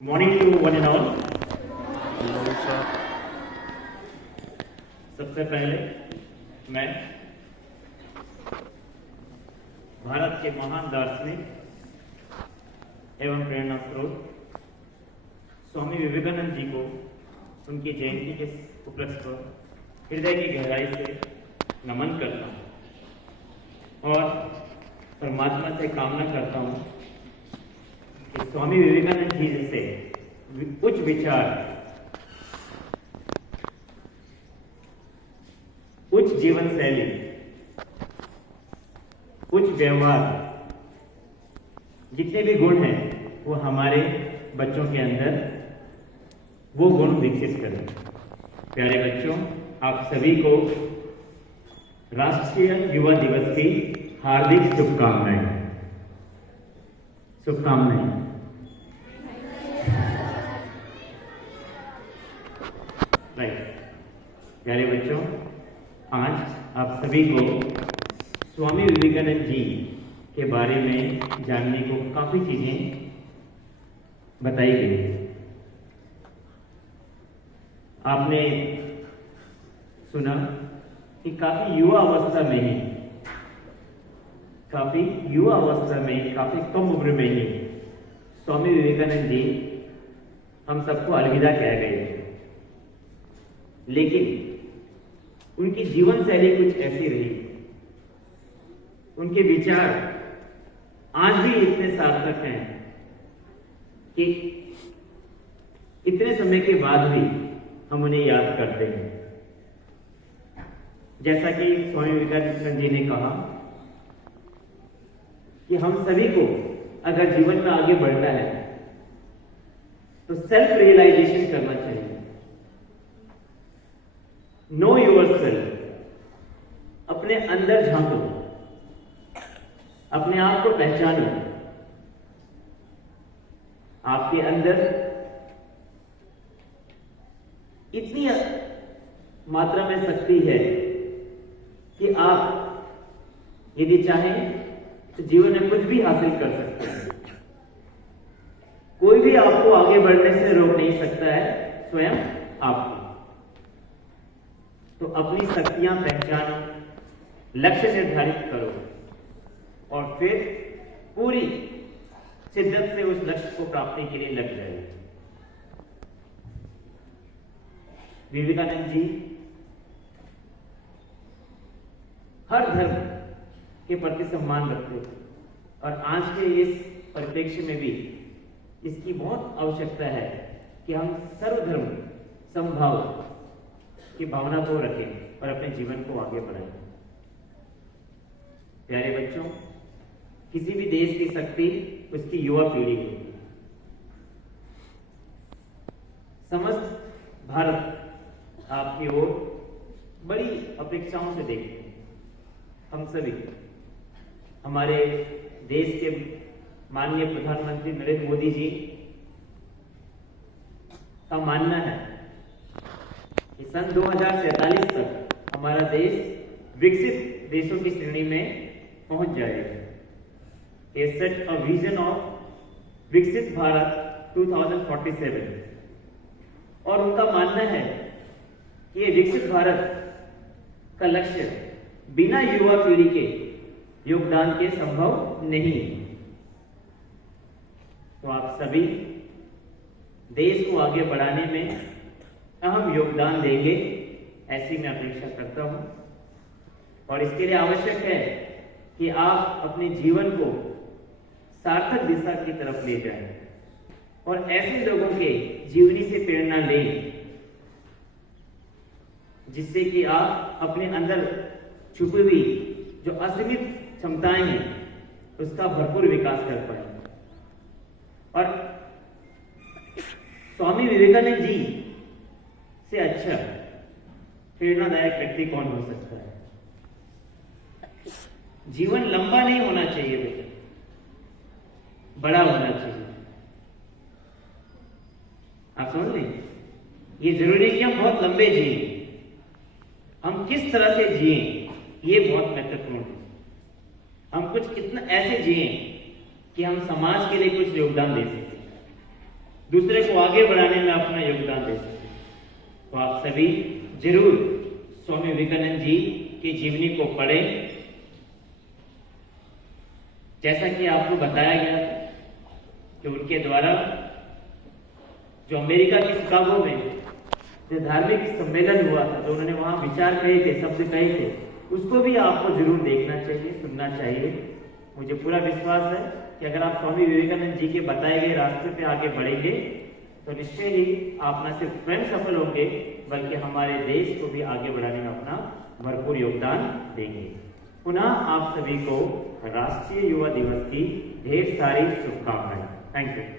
Morning to one and all. सबसे पहले मैं भारत के महान दार्शनिक एवं प्रेरणा स्रोत स्वामी विवेकानंद जी को उनकी जयंती के उपलक्ष्य पर हृदय की गहराई से नमन करता हूँ और परमात्मा से कामना करता हूँ कि स्वामी विवेकानंद जी जैसे उच्च विचार, उच्च जीवन शैली, उच्च व्यवहार, जितने भी गुण हैं वो हमारे बच्चों के अंदर वो गुण विकसित करें। प्यारे बच्चों, आप सभी को राष्ट्रीय युवा दिवस की हार्दिक शुभकामनाएं। राइट। प्यारे बच्चों, आज आप सभी को स्वामी विवेकानंद जी के बारे में जानने को काफी चीजें बताई गई। आपने सुना कि काफी युवा अवस्था में काफी कम उम्र में ही स्वामी विवेकानंद जी हम सबको अलविदा कह गए थे, लेकिन उनकी जीवन शैली कुछ ऐसी रही, उनके विचार आज भी इतने सार्थक हैं कि इतने समय के बाद भी हम उन्हें याद करते हैं। जैसा कि स्वामी विवेकानंद जी ने कहा कि हम सभी को अगर जीवन में आगे बढ़ना है तो सेल्फ रियलाइजेशन करना चाहिए। नो योरसेल्फ, अपने अंदर झांको, अपने आप को पहचानो। आपके अंदर इतनी मात्रा में शक्ति है कि आप यदि चाहें तो जीवन में कुछ भी हासिल कर सकते हैं। कोई भी आपको आगे बढ़ने से रोक नहीं सकता है, स्वयं आपको। तो अपनी शक्तियां पहचानो, लक्ष्य निर्धारित करो और फिर पूरी शिद्दत से उस लक्ष्य को प्राप्ति के लिए लग जाए। विवेकानंद जी हर धर्म के प्रति सम्मान रखते थे और आज के इस परिप्रेक्ष्य में भी इसकी बहुत आवश्यकता है कि हम सर्वधर्म समभाव की भावना को रखें और अपने जीवन को आगे बढ़ाएं। प्यारे बच्चों, किसी भी देश की शक्ति उसकी युवा पीढ़ी होती है। समस्त भारत आपकी ओर बड़ी अपेक्षाओं से देखते हैं। हम सभी, हमारे देश के माननीय प्रधानमंत्री नरेंद्र मोदी जी का मानना है कि सन 2047 तक हमारा देश विकसित देशों की श्रेणी में पहुंच जाएगा। They set a vision of विकसित भारत 2047 और उनका मानना है कि ये विकसित भारत का लक्ष्य बिना युवा पीढ़ी के योगदान के संभव नहीं है। तो आप सभी देश को आगे बढ़ाने में अहम योगदान देंगे, ऐसी मैं अपेक्षा करता हूं। और इसके लिए आवश्यक है कि आप अपने जीवन को सार्थक दिशा की तरफ ले जाएं और ऐसे लोगों के जीवनी से प्रेरणा लें जिससे कि आप अपने अंदर छुपी हुई जो असीमित क्षमताएं हैं उसका भरपूर विकास कर पाए। और स्वामी विवेकानंद जी से अच्छा प्रेरणादायक व्यक्ति कौन हो सकता है। जीवन लंबा नहीं होना चाहिए बेटा, बड़ा होना चाहिए। आप समझ लें, ये जरूरी कि हम बहुत लंबे जिए, हम किस तरह से जिए ये बहुत महत्वपूर्ण है। हम कुछ कितना ऐसे जिए कि हम समाज के लिए कुछ योगदान दे सकें। दूसरे को आगे बढ़ाने में अपना योगदान दे सकें। तो आप सभी जरूर स्वामी विवेकानंद जी की जीवनी को पढ़ें। जैसा कि आपको बताया गया कि उनके द्वारा जो अमेरिका के शिकागो में जो धार्मिक सम्मेलन हुआ था, तो उन्होंने वहां विचार कहे थे, शब्द कहे थे, उसको भी आपको जरूर देखना चाहिए, सुनना चाहिए। मुझे पूरा विश्वास है कि अगर आप स्वामी विवेकानंद जी के बताए गए रास्ते पे आगे बढ़ेंगे तो निश्चय ही आप न सिर्फ स्वयं सफल होंगे बल्कि हमारे देश को भी आगे बढ़ाने में अपना भरपूर योगदान देंगे। पुनः आप सभी को राष्ट्रीय युवा दिवस की ढेर सारी शुभकामनाएं। Thank you.